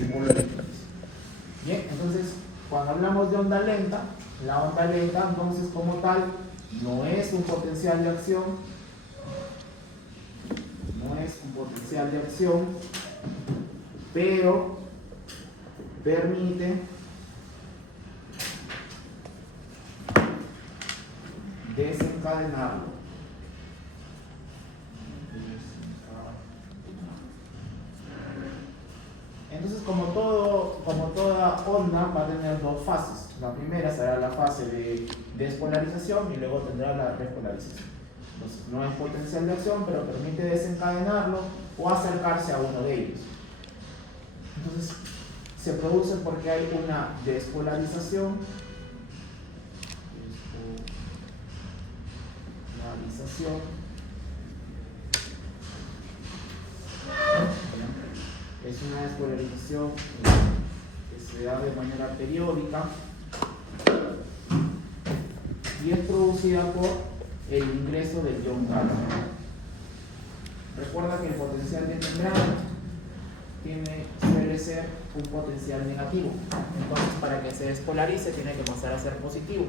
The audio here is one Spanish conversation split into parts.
símbolo electrónico. Bien, entonces cuando hablamos de onda lenta, la onda lenta entonces como tal no es un potencial de acción, pero permite desencadenarlo. Entonces, como toda onda va a tener dos fases. La primera será la fase de despolarización y luego tendrá la repolarización. Entonces, no es potencial de acción, pero permite desencadenarlo o acercarse a uno de ellos. Entonces, se produce porque hay una despolarización. Es una despolarización que se da de manera periódica y es producida por el ingreso del ion calcio. Recuerda que el potencial de membrana suele ser un potencial negativo, entonces para que se despolarice tiene que pasar a ser positivo.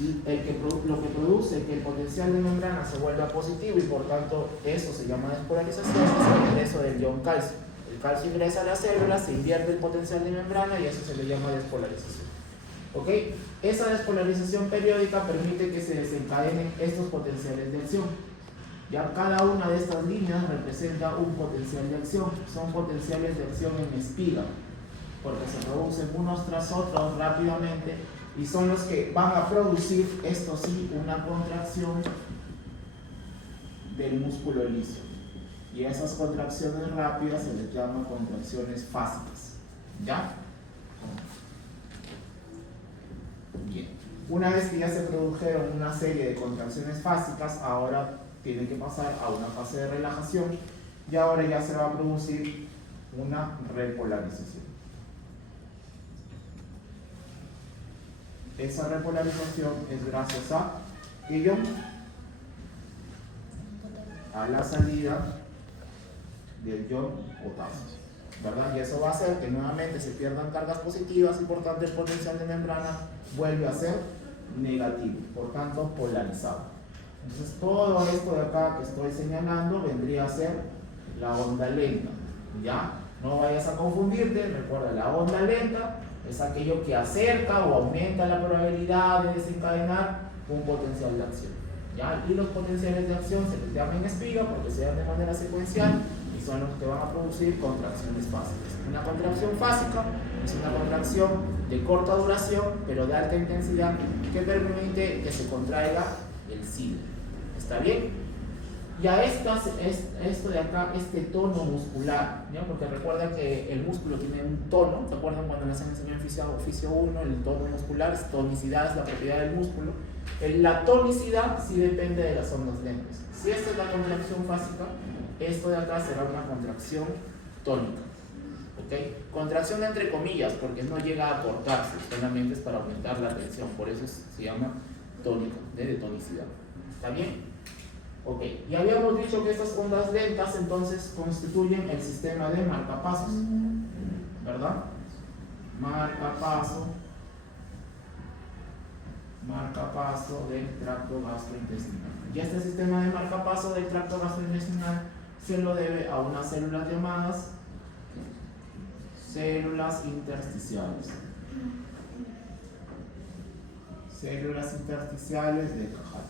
Y lo que produce que el potencial de membrana se vuelva positivo y por tanto eso se llama despolarización, es el ingreso del ion calcio. El calcio ingresa a la célula, se invierte el potencial de membrana y eso se le llama despolarización. ¿Ok? Esa despolarización periódica permite que se desencadenen estos potenciales de acción. Ya cada una de estas líneas representa un potencial de acción. Son potenciales de acción en espiga, porque se producen unos tras otros rápidamente y son los que van a producir, esto sí, una contracción del músculo liso. Y esas contracciones rápidas se les llama contracciones fásicas. ¿Ya? Bien. Una vez que ya se produjeron una serie de contracciones fásicas, ahora tiene que pasar a una fase de relajación y ahora ya se va a producir una repolarización. Esa repolarización es gracias a ion, a la salida del ion potasio, ¿verdad? Y eso va a hacer que nuevamente se pierdan cargas positivas y por tanto el potencial de membrana vuelve a ser negativo, por tanto polarizado. Entonces todo esto de acá que estoy señalando vendría a ser la onda lenta, ¿ya? No vayas a confundirte, recuerda, la onda lenta es aquello que acerca o aumenta la probabilidad de desencadenar un potencial de acción, ¿ya? Y los potenciales de acción se les llama en espiga porque se dan de manera secuencial y son los que van a producir contracciones fásicas. Una contracción fásica es una contracción de corta duración pero de alta intensidad que permite que se contraiga el cilium. ¿Está bien? Y a esto de acá, este tono muscular, ¿ya? Porque recuerda que el músculo tiene un tono. ¿Se acuerdan cuando les enseñó en oficio 1 el tono muscular? Tonicidad es la propiedad del músculo. La tonicidad sí depende de las ondas lentas. Si esta es la contracción fásica, esto de acá será una contracción tónica. ¿Okay? Contracción entre comillas, porque no llega a cortarse, solamente es para aumentar la tensión, por eso se llama tónica, de tonicidad. ¿Está bien? Ok, y habíamos dicho que estas ondas lentas entonces constituyen el sistema de marcapasos, ¿verdad? Marcapaso del tracto gastrointestinal. Y este sistema de marcapaso del tracto gastrointestinal se lo debe a unas células llamadas células intersticiales. Células intersticiales de Cajal,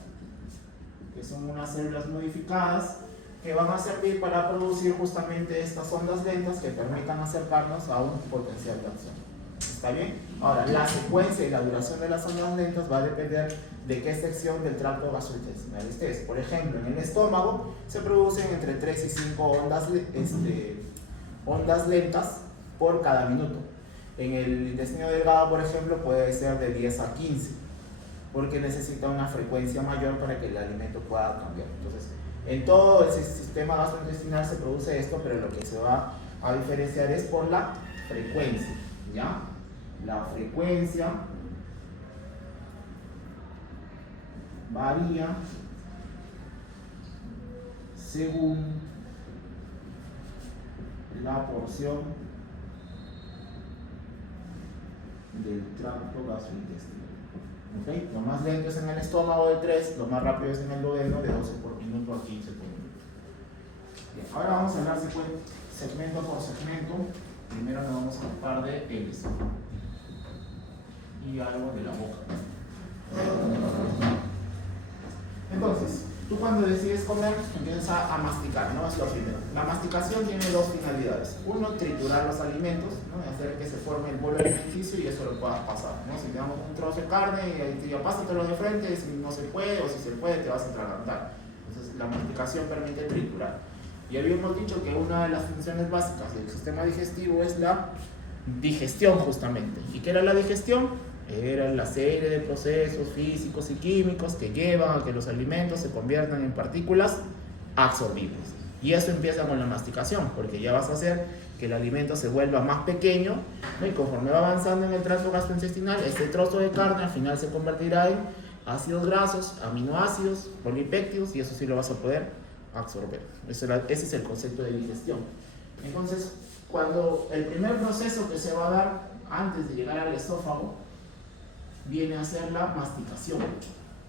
que son unas células modificadas que van a servir para producir justamente estas ondas lentas que permitan acercarnos a un potencial de acción. ¿Está bien? Ahora, la secuencia y la duración de las ondas lentas va a depender de qué sección del tracto gastrointestinal estés. Por ejemplo, en el estómago se producen entre 3 y 5 ondas lentas por cada minuto. En el intestino delgado, por ejemplo, puede ser de 10 a 15, porque necesita una frecuencia mayor para que el alimento pueda cambiar. Entonces, en todo el sistema gastrointestinal se produce esto, pero lo que se va a diferenciar es por la frecuencia, ¿ya? La frecuencia varía según la porción del tracto gastrointestinal. ¿Okay? Lo más lento es en el estómago de 3, lo más rápido es en el duodeno de 12 por minuto a 15 por minuto. Bien, ahora vamos a hablar segmento por segmento. Primero nos vamos a ocupar de el estómago y algo de la boca. Entonces, tú cuando decides comer empiezas a masticar, ¿no? Es lo primero. La masticación tiene dos finalidades. Uno, triturar los alimentos, ¿no? Hacer que se forme el bolo alimenticio y eso lo puedas pasar, ¿no? Si te damos un trozo de carne y ahí te digo, pásatelo de frente, si no se puede o si se puede te vas a atragantar. Entonces la masticación permite triturar. Y habíamos dicho que una de las funciones básicas del sistema digestivo es la digestión justamente. ¿Y qué era la digestión? Era la serie de procesos físicos y químicos que llevan a que los alimentos se conviertan en partículas absorbibles. Y eso empieza con la masticación, porque ya vas a hacer que el alimento se vuelva más pequeño, ¿no? Y conforme va avanzando en el tracto gastrointestinal, este trozo de carne al final se convertirá en ácidos grasos, aminoácidos, polipéptidos, y eso sí lo vas a poder absorber. Ese es el concepto de digestión. Entonces, cuando el primer proceso que se va a dar antes de llegar al esófago viene a ser la masticación.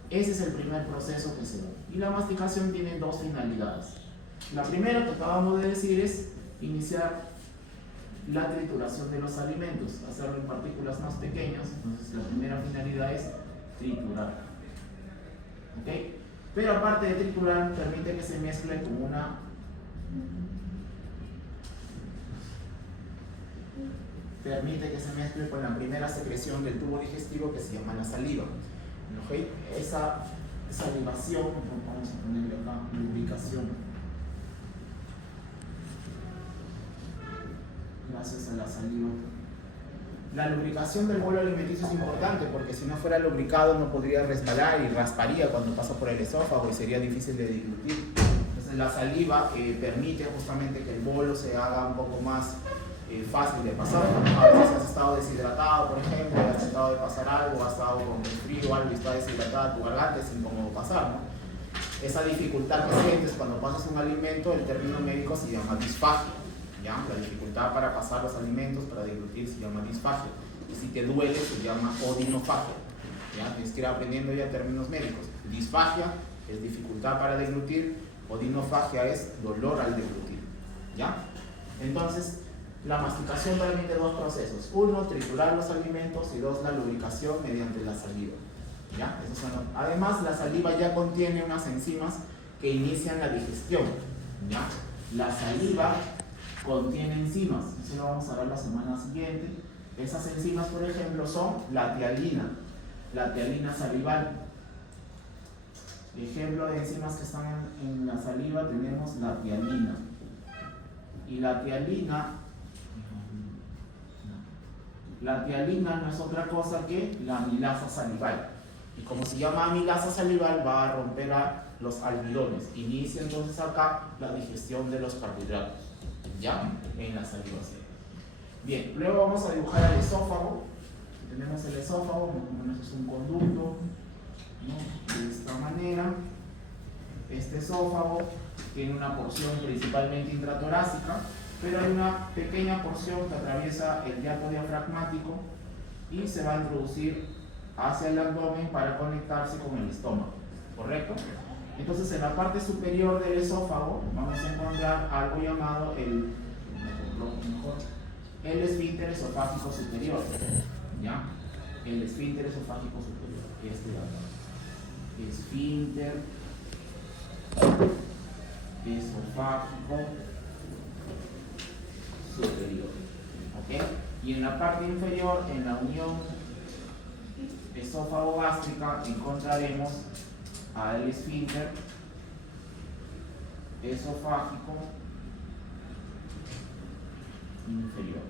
Ese es el primer proceso que se da. Y la masticación tiene dos finalidades. La primera que acabamos de decir es iniciar la trituración de los alimentos, hacerlo en partículas más pequeñas. Entonces la primera finalidad es triturar. ¿Okay? Pero aparte de triturar, permite que se mezcle con la primera secreción del tubo digestivo que se llama la saliva. ¿Okay? Esa salivación, vamos a ponerle acá, lubricación, gracias a la saliva. La lubricación del bolo alimenticio es importante porque si no fuera lubricado no podría resbalar y rasparía cuando pasa por el esófago y sería difícil de deglutir. Entonces la saliva permite justamente que el bolo se haga un poco más fácil de pasar. A veces has estado deshidratado, por ejemplo, has tratado de pasar algo, has estado con frío o algo y está deshidratada tu garganta, es incómodo pasar, ¿no? Esa dificultad que sientes cuando pasas un alimento, el término médico se llama disfagia, ¿ya? La dificultad para pasar los alimentos, para deglutir, se llama disfagia. Y si te duele, se llama odinofagia, ¿ya? Tienes que ir aprendiendo ya términos médicos. Disfagia es dificultad para deglutir, odinofagia es dolor al deglutir, ¿ya? Entonces, la masticación permite dos procesos. Uno, triturar los alimentos y dos, la lubricación mediante la saliva. ¿Ya? Además, la saliva ya contiene unas enzimas que inician la digestión. ¿Ya? La saliva contiene enzimas. Eso lo vamos a ver la semana siguiente. Esas enzimas, por ejemplo, son la tialina salival. Ejemplo de enzimas que están en la saliva tenemos la tialina. Y la tialina no es otra cosa que la amilasa salival. Y como se llama amilasa salival, va a romper a los almidones. Inicia entonces acá la digestión de los carbohidratos, ¿ya? En la saliva. Bien, luego vamos a dibujar el esófago. Tenemos el esófago, es un conducto, ¿no? De esta manera. Este esófago tiene una porción principalmente intratorácica, pero hay una pequeña porción que atraviesa el hiato diafragmático y se va a introducir hacia el abdomen para conectarse con el estómago, ¿correcto? Entonces en la parte superior del esófago vamos a encontrar algo llamado el esfínter esofágico superior, ¿ya? El esfínter esofágico superior, este de acá. Esfínter esofágico superior, ¿ok? Y en la parte inferior, en la unión esófago-gástrica, encontraremos al esfínter esofágico inferior,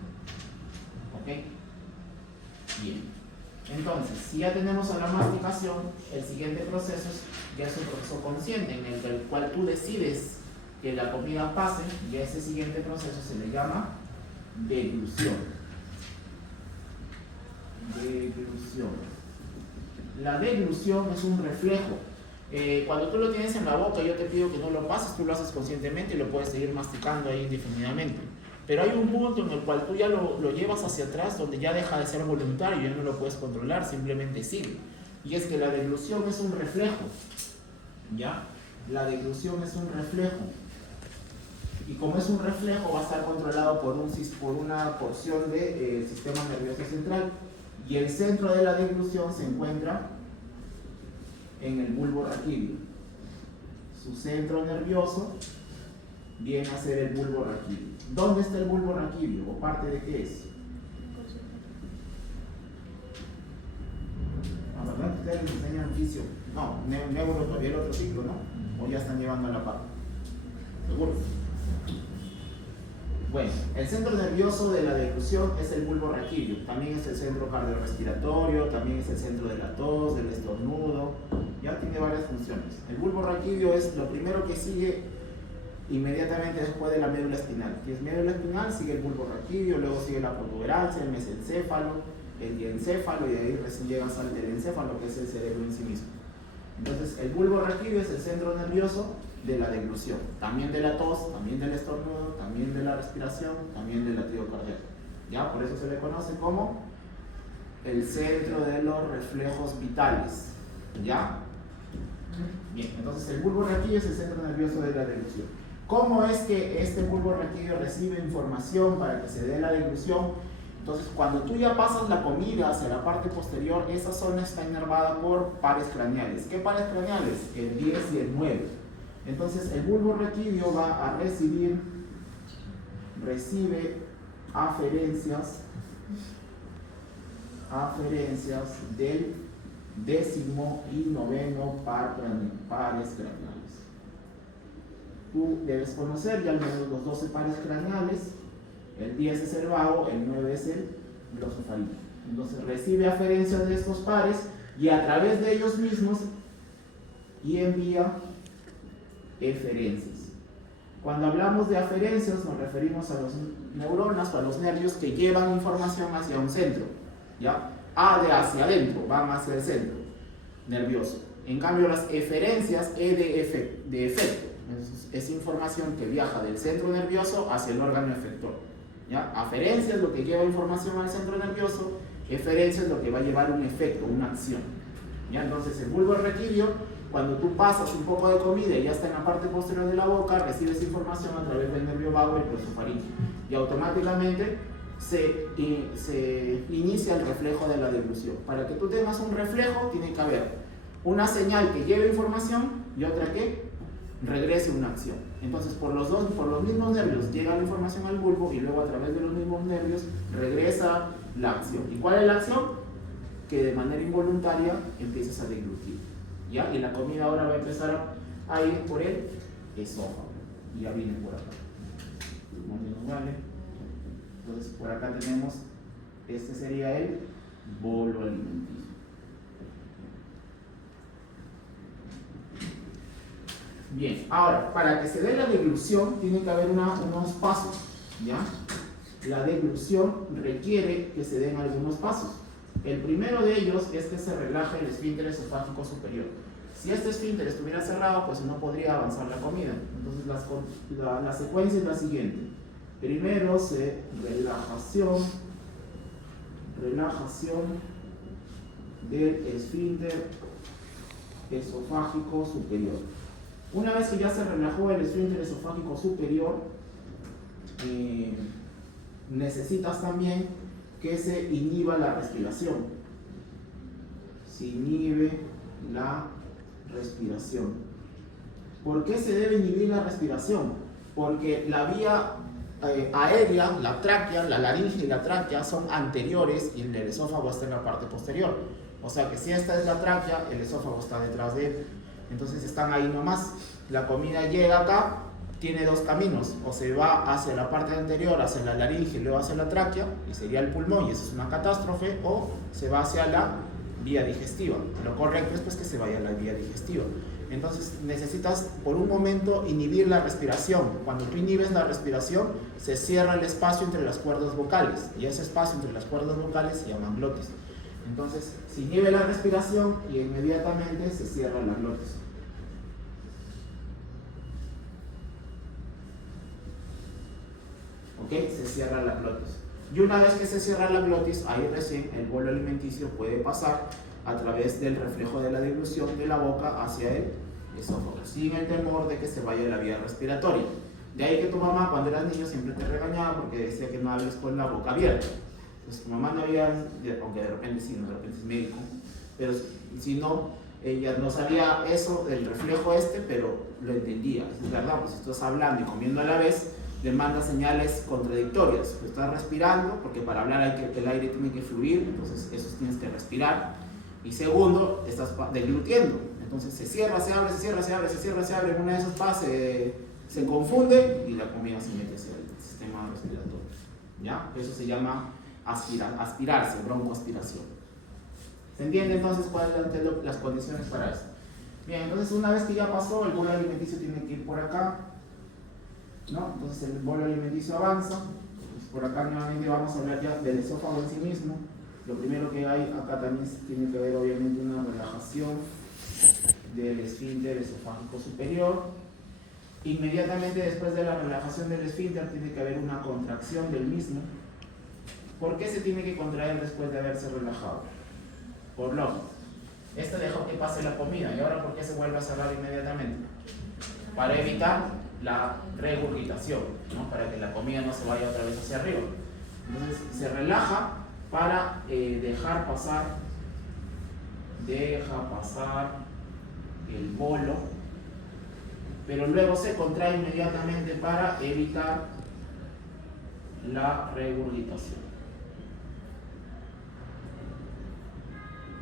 ¿ok? Bien, entonces, si ya tenemos a la masticación, el siguiente proceso ya es un proceso consciente en el cual tú decides que la comida pase, y a ese siguiente proceso se le llama deglución. La deglución es un reflejo. Cuando tú lo tienes en la boca, yo te pido que no lo pases, tú lo haces conscientemente y lo puedes seguir masticando ahí indefinidamente. Pero hay un punto en el cual tú ya lo llevas hacia atrás, donde ya deja de ser voluntario, ya no lo puedes controlar, simplemente sigue. Y es que la deglución es un reflejo, ¿ya? La deglución es un reflejo. Y como es un reflejo, va a estar controlado por una porción del sistema nervioso central. Y el centro de la deglución se encuentra en el bulbo raquídeo. Su centro nervioso viene a ser el bulbo raquídeo. ¿Dónde está el bulbo raquídeo? ¿O parte de qué es? La verdad que ustedes les enseñan fisio. No, neuro todavía el otro ciclo, ¿no? O ya están llevando a la par. ¿Seguro? Bueno, el centro nervioso de la deglución es el bulbo raquídeo. También es el centro cardiorrespiratorio, también es el centro de la tos, del estornudo. Ya tiene varias funciones. El bulbo raquídeo es lo primero que sigue inmediatamente después de la médula espinal. Que es médula espinal, sigue el bulbo raquídeo, luego sigue la protuberancia, el mesencéfalo, el diencéfalo, y de ahí recién llegas al telencéfalo, que es el cerebro en sí mismo. Entonces, el bulbo raquídeo es el centro nervioso de la deglución, también de la tos, también del estornudo, también de la respiración, también del latido cardíaco. ¿Ya? Por eso se le conoce como el centro de los reflejos vitales. ¿Ya? Bien, entonces el bulbo raquídeo es el centro nervioso de la deglución. ¿Cómo es que este bulbo raquídeo recibe información para que se dé la deglución? Entonces, cuando tú ya pasas la comida hacia la parte posterior, esa zona está inervada por pares craneales. ¿Qué pares craneales? El 10 y el 9. Entonces, el bulbo raquídeo va a recibe aferencias del 10º y 9º pares craneales. Tú debes conocer ya al menos los 12 pares craneales. El 10 es el vago, el 9 es el glosofaríngeo. Entonces recibe aferencias de estos pares y a través de ellos mismos y envía eferencias. Cuando hablamos de aferencias nos referimos a las neuronas o a los nervios que llevan información hacia un centro, ¿ya? De hacia adentro, van hacia el centro nervioso. En cambio las eferencias, de efecto, es información que viaja del centro nervioso hacia el órgano efector. ¿Ya? Aferencia es lo que lleva información al centro nervioso, eferencia es lo que va a llevar un efecto, una acción. ¿Ya? Entonces el bulbo raquídeo, cuando tú pasas un poco de comida y ya está en la parte posterior de la boca, recibes información a través del nervio vago y el glosofaríngeo. Y automáticamente se inicia el reflejo de la deglución. Para que tú tengas un reflejo, tiene que haber una señal que lleve información y otra que regrese una acción. Entonces, por los mismos nervios llega la información al bulbo y luego a través de los mismos nervios regresa la acción. ¿Y cuál es la acción? Que de manera involuntaria empiezas a deglutir. ¿Ya? Y la comida ahora va a empezar a ir por el esófago. Y ya viene por acá. ¿Vale? Entonces, por acá tenemos, este sería el bolo alimenticio. Bien, ahora, para que se dé la deglución, tiene que haber unos pasos, ¿ya? La deglución requiere que se den algunos pasos. El primero de ellos es que se relaje el esfínter esofágico superior. Si este esfínter estuviera cerrado, pues no podría avanzar la comida. Entonces, la secuencia es la siguiente. Primero relajación del esfínter esofágico superior. Una vez que ya se relajó el esfínter esofágico superior, necesitas también que se inhiba la respiración. Se inhibe la respiración. ¿Por qué se debe inhibir la respiración? Porque la vía aérea, la tráquea, la laringe y la tráquea son anteriores y el esófago está en la parte posterior. O sea que si esta es la tráquea, el esófago está detrás de él. Entonces están ahí nomás. La comida llega acá, tiene dos caminos. O se va hacia la parte anterior, hacia la laringe y luego hacia la tráquea, y sería el pulmón, y eso es una catástrofe. O se va hacia la vía digestiva. Lo correcto es pues que se vaya a la vía digestiva. Entonces necesitas por un momento inhibir la respiración. Cuando tú inhibes la respiración, se cierra el espacio entre las cuerdas vocales. Y ese espacio entre las cuerdas vocales se llama glotis. Entonces se inhibe la respiración y inmediatamente se cierra la glotis. ¿ok? Se cierra la glotis. Y una vez que se cierra la glotis, ahí recién el bolo alimenticio puede pasar a través del reflejo de la dilución de la boca hacia el esófago, sin el temor de que se vaya a la vía respiratoria. De ahí que tu mamá cuando eras niño siempre te regañaba porque decía que no hables con la boca abierta. Entonces tu mamá no había, aunque de repente sí, de repente es médico, pero si no, ella no sabía eso del reflejo pero lo entendía. Es verdad, pues si estás hablando y comiendo a la vez, le manda señales contradictorias. Pues estás respirando, porque para hablar el aire tiene que fluir, entonces eso tienes que respirar. Y segundo, estás deglutiendo. Entonces se cierra, se abre, se cierra, se abre, se cierra, se abre. En una de esas fases se confunde y la comida se mete hacia el sistema respiratorio. ¿Ya? Eso se llama aspirarse, broncoaspiración. ¿Se entiende entonces cuáles son las condiciones para eso? Bien, entonces una vez que ya pasó, el bolo alimenticio tiene que ir por acá, ¿no? Entonces el bolo alimenticio avanza. Pues por acá nuevamente vamos a hablar ya del esófago en sí mismo. Lo primero que hay acá también tiene que haber obviamente una relajación del esfínter esofágico superior. Inmediatamente después de la relajación del esfínter tiene que haber una contracción del mismo. ¿Por qué se tiene que contraer después de haberse relajado? Por lógica. Esto dejó que pase la comida. ¿Y ahora por qué se vuelve a cerrar inmediatamente? Para evitar la regurgitación, ¿no? Para que la comida no se vaya otra vez hacia arriba. Entonces se relaja para dejar pasar el bolo, pero luego se contrae inmediatamente para evitar la regurgitación.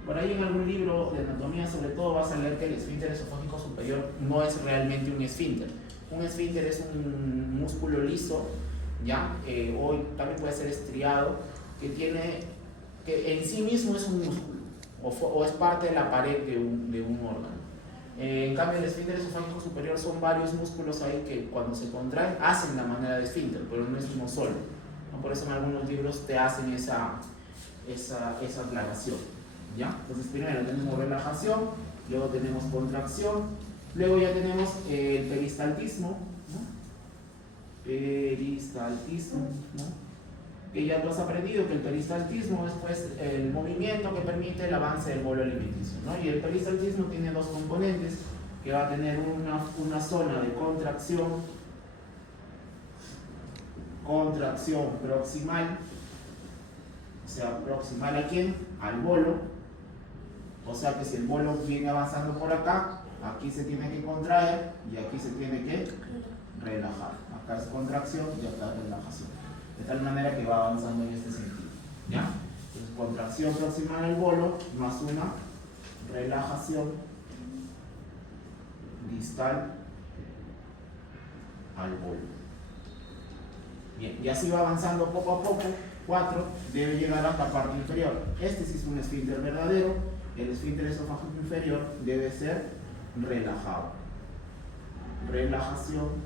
Por ahí en algún libro de anatomía sobre todo vas a leer que el esfínter esofágico superior no es realmente un esfínter. Un esfínter es un músculo liso, ¿ya? Hoy también puede ser estriado, que en sí mismo es un músculo o es parte de la pared de un órgano. En cambio el esfínter esofágico superior son varios músculos ahí que cuando se contraen hacen la manera de esfínter, pero no es uno solo, ¿no? Por eso en algunos libros te hacen esa aclaración, ¿ya? Entonces primero tenemos relajación, luego tenemos contracción, luego ya tenemos el peristaltismo, ¿no? Peristaltismo, ¿no? Que ya tú has aprendido que el peristaltismo es pues el movimiento que permite el avance del bolo alimenticio, ¿no? Y el peristaltismo tiene dos componentes, que va a tener una zona de contracción proximal, o sea, proximal ¿a quién? Al bolo. O sea que si el bolo viene avanzando por acá, aquí se tiene que contraer y aquí se tiene que relajar. Acá es contracción y acá es relajación. De tal manera que va avanzando en este sentido, ¿ya? Entonces, contracción proximal al bolo más una relajación distal al bolo. Bien, y así va avanzando poco a poco. 4 debe llegar a la parte inferior. Este sí es un esfínter verdadero. El esfínter esofágico inferior debe ser relajado. Relajación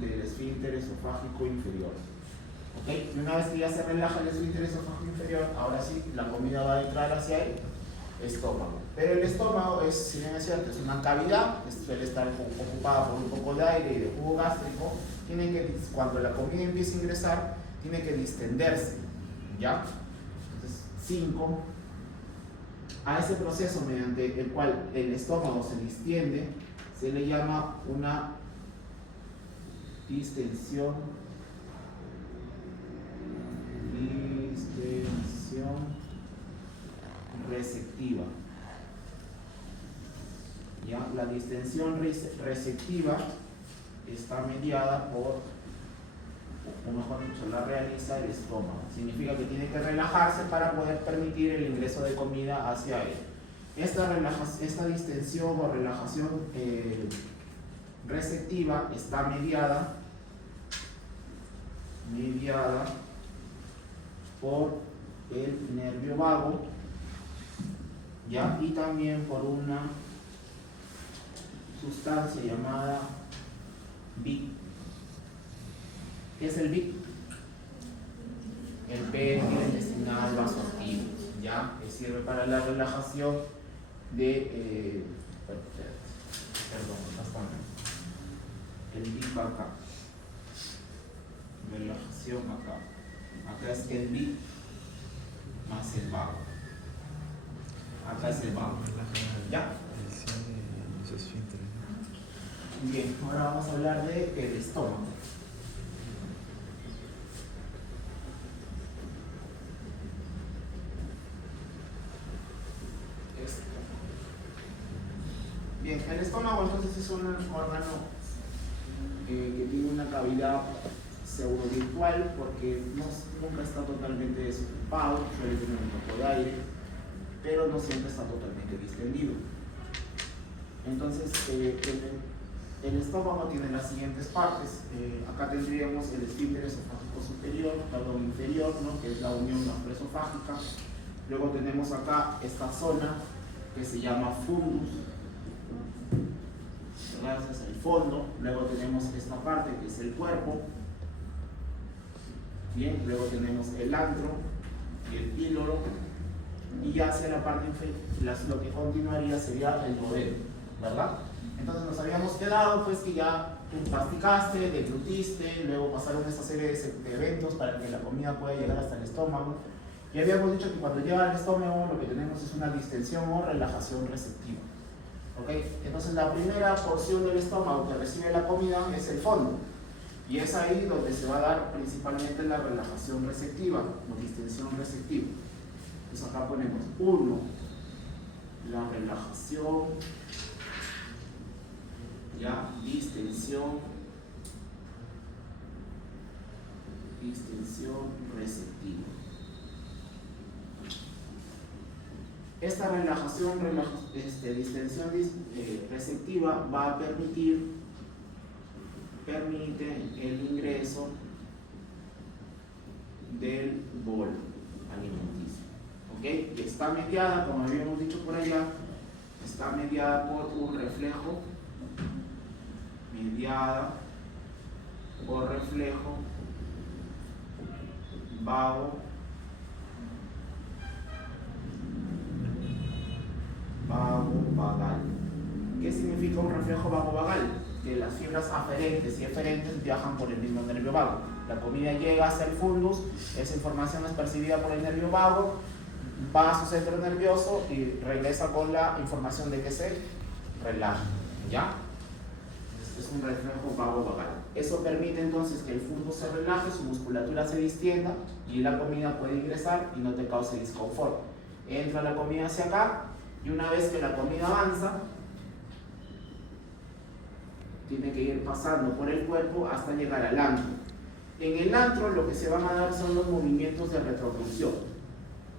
del esfínter esofágico inferior. ¿Ok? Y una vez que ya se relaja el esfínter esofágico inferior, ahora sí la comida va a entrar hacia el estómago. Pero el estómago es, si bien es cierto, es una cavidad, suele estar ocupada por un poco de aire y de jugo gástrico. Cuando la comida empieza a ingresar, tiene que distenderse, ¿ya? Entonces, 5. A ese proceso mediante el cual el estómago se distiende, se le llama una distensión receptiva. ¿Ya? La distensión receptiva está mediada por, o mejor dicho, la realiza el estómago. Significa que tiene que relajarse para poder permitir el ingreso de comida hacia él. Esta distensión o relajación receptiva está mediada por el nervio vago, ¿ya? Y también por una sustancia llamada BIC. ¿Qué es el BIC? El péptido intestinal vasoactivo, ¿ya? Que sirve para la relajación de el big acá, relajación acá. Acá es el big más el vago. Acá es el vago. ¿Ya? Bien, ahora vamos a hablar del estómago. Bien, el estómago entonces es un órgano que tiene una cavidad pseudo virtual porque nunca está totalmente desocupado, suele tener un poco de aire, pero no siempre está totalmente distendido. Entonces, el estómago tiene las siguientes partes. Acá tendríamos el esfínter esofágico superior, perdón, inferior, ¿no? Que es la unión gastroesofágica. Luego tenemos acá esta zona que se llama fundus, ¿verdad? Ese es el fondo. Luego tenemos esta parte que es el cuerpo. Bien, luego tenemos el antro y el píloro. Y hacia la parte inferior, lo que continuaría sería el duodeno, ¿verdad? Entonces nos habíamos quedado pues que ya tú masticaste, deglutiste, luego pasaron esta serie de eventos para que la comida pueda llegar hasta el estómago. Y habíamos dicho que cuando llega al estómago lo que tenemos es una distensión o relajación receptiva. ¿Ok? Entonces la primera porción del estómago que recibe la comida es el fondo. Y es ahí donde se va a dar principalmente la relajación receptiva o distensión receptiva. Entonces acá ponemos 1, la relajación, ya, distensión receptiva. Esta relajación, distensión receptiva va a permite el ingreso del bolo alimenticio. ¿Ok? Que está mediada, como habíamos dicho por allá, está mediada por un reflejo, vago, vagal. ¿Qué significa un reflejo vago vagal? Que las fibras aferentes y eferentes viajan por el mismo nervio vago. La comida llega hasta el fundus, esa información es percibida por el nervio vago, va a su centro nervioso y regresa con la información de que se relaja. ¿Ya? Es un reflejo vago vagal. Eso permite entonces que el fundus se relaje, su musculatura se distienda y la comida puede ingresar y no te cause disconfort. Entra la comida hacia acá y una vez que la comida avanza, tiene que ir pasando por el cuerpo hasta llegar al antro. En el antro lo que se van a dar son los movimientos de retropulsión.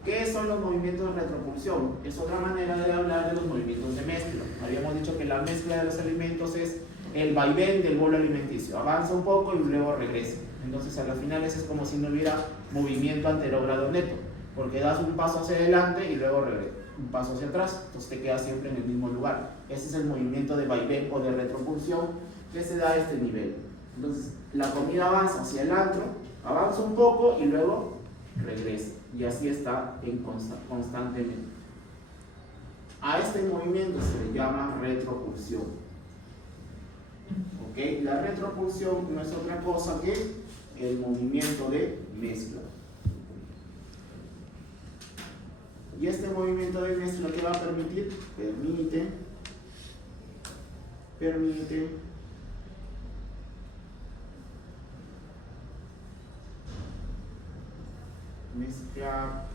¿Qué son los movimientos de retropulsión? Es otra manera de hablar de los movimientos de mezcla. Habíamos dicho que la mezcla de los alimentos es el vaivén del bolo alimenticio. Avanza un poco y luego regresa. Entonces a las finales es como si no hubiera movimiento anterogrado neto, porque das un paso hacia adelante y luego regresa, un paso hacia atrás, entonces te quedas siempre en el mismo lugar. Ese es el movimiento de vaivén o de retropulsión que se da a este nivel. Entonces la comida avanza hacia el antro, avanza un poco y luego regresa, y así está constantemente. A este movimiento se le llama retropulsión. ¿Ok? La retropulsión no es otra cosa que el movimiento de mezcla. Y este movimiento de mezcla, ¿qué va a permitir? Permite mezclar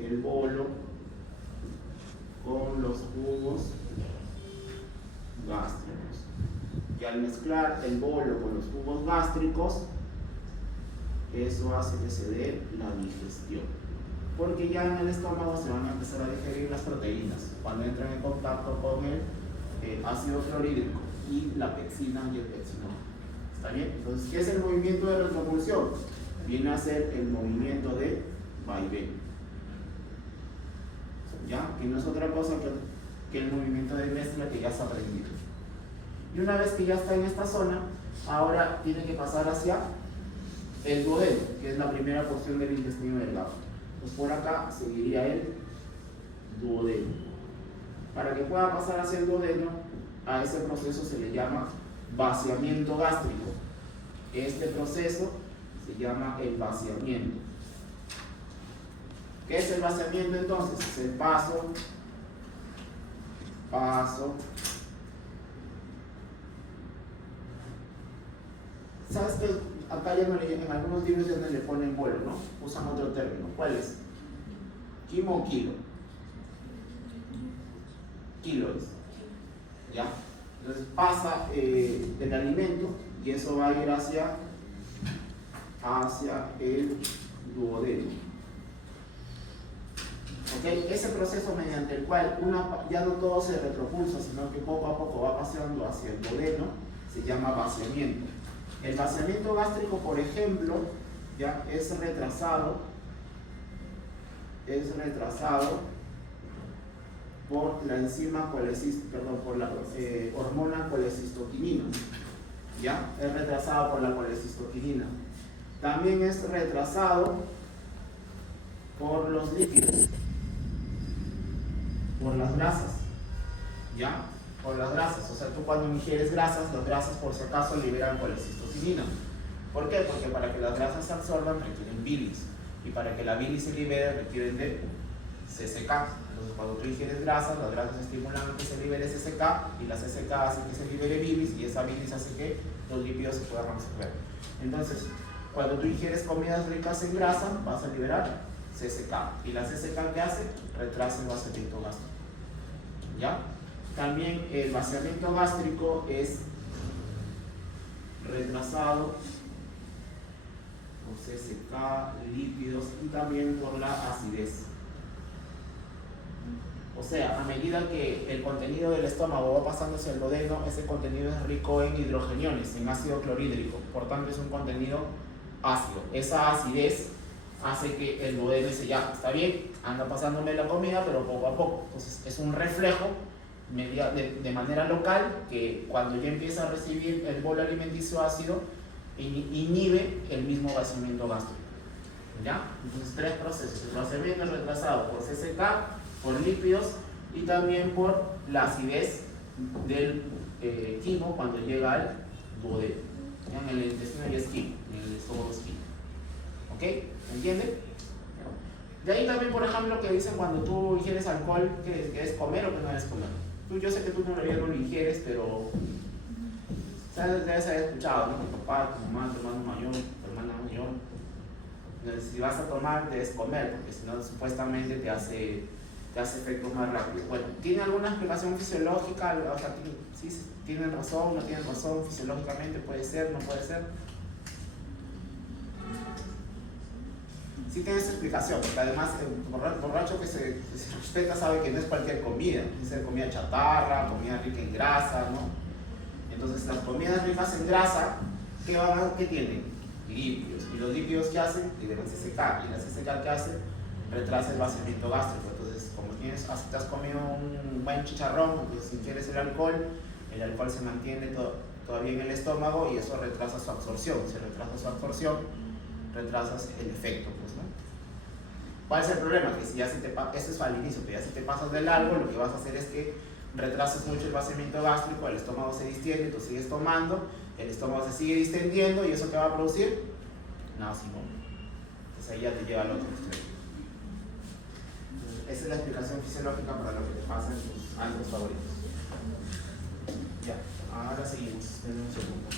el bolo con los jugos gástricos. Y al mezclar el bolo con los jugos gástricos, eso hace que se dé la digestión. Porque ya en el estómago se van a empezar a digerir las proteínas cuando entran en contacto con el ácido clorhídrico y la pectina y el pectinol. ¿Está bien? Entonces, ¿qué es el movimiento de retropulsión? Viene a ser el movimiento de vaivén. ¿Ya? Que no es otra cosa que el movimiento de mezcla que ya está aprendido. Y una vez que ya está en esta zona, ahora tiene que pasar hacia el duodeno, que es la primera porción del intestino delgado. Pues por acá seguiría el duodeno. Para que pueda pasar hacia el duodeno, a ese proceso se le llama vaciamiento gástrico. Este proceso se llama el vaciamiento. ¿Qué es el vaciamiento entonces? Es el paso. ¿Sabes que acá ya no en algunos libros ya no le ponen vuelo, ¿no? Usan otro término. ¿Cuál es? ¿Quimo o kilo? Kilos. ¿Ya? Entonces pasa el alimento y eso va a ir hacia el duodeno. ¿Okay? Ese proceso mediante el cual ya no todo se retropulsa, sino que poco a poco va pasando hacia el duodeno, se llama vaciamiento. El vaciamiento gástrico, por ejemplo, ya es retrasado por la enzima por la hormona colecistoquinina. ¿Ya? Es retrasado por la colecistoquinina. También es retrasado por los lípidos, por las grasas. ¿Ya? Por las grasas. O sea, tú cuando ingieres grasas, las grasas por si acaso liberan colecistoquinina. ¿Por qué? Porque para que las grasas se absorban requieren bilis. Y para que la bilis se libere requieren de CCK. Entonces cuando tú ingieres grasas, las grasas estimulan que se libere CCK y la CCK hace que se libere bilis y esa bilis hace que los lípidos se puedan absorber. Entonces, cuando tú ingieres comidas ricas en grasa, vas a liberar CCK. ¿Y la CCK qué hace? Retrasa el vaciamiento gástrico. ¿Ya? También el vaciamiento gástrico es retrasado por CCK, lípidos y también por la acidez. O sea, a medida que el contenido del estómago va pasando hacia el duodeno, ese contenido es rico en hidrogeniones, en ácido clorhídrico, por tanto es un contenido ácido. Esa acidez hace que el duodeno dice, ya, está bien, anda pasándome la comida, pero poco a poco. Entonces es un reflejo de manera local que cuando ya empieza a recibir el bolo alimenticio ácido, inhibe el mismo vaciamiento gástrico. ¿Ya? Entonces tres procesos. El vaciamiento es retrasado por CCK, por lípidos y también por la acidez del quimo cuando llega al duodeno. En el intestino ya es quimo, en el estómago es quimo. ¿Ok? ¿Entienden? De ahí también, por ejemplo, que dicen cuando tú ingieres alcohol, que es comer o que no es comer. Yo sé que tú todavía no lo ingieres, pero debes haber escuchado, ¿no? Tu papá, tu mamá, tu hermano mayor, tu hermana mayor. Entonces, si vas a tomar, debes comer, porque si no, supuestamente te hace efectos más rápido. Bueno, ¿tiene alguna explicación fisiológica? O sea, ¿sí tienen razón, no tienen razón? Fisiológicamente puede ser, no puede ser. Sí tiene esa explicación, porque además el borracho que se respeta sabe que no es cualquier comida, tiene que ser comida chatarra, comida rica en grasa, ¿no? Entonces las comidas ricas en grasa, ¿qué tienen? Lípidos. ¿Y los lípidos qué hacen? Liberan CCK. ¿Y la CCK qué hace? Retrasa el vaciamiento gástrico. Entonces, como te has comido un buen chicharrón, entonces si quieres el alcohol se mantiene todavía en el estómago y eso retrasa su absorción. Si retrasa su absorción, retrasas el efecto, pues, ¿no? ¿Cuál es el problema? Que si ya eso es al inicio, que ya si te pasas de largo, lo que vas a hacer es que retrasas mucho el vaciamiento gástrico, el estómago se distiende, tú sigues tomando, el estómago se sigue distendiendo y eso ¿qué va a producir? Náusea. Entonces ahí ya te lleva al otro extremo. Esa es la explicación fisiológica para lo que te pasa en tus hábitos favoritos. Ya, ahora seguimos. Denme un segundo.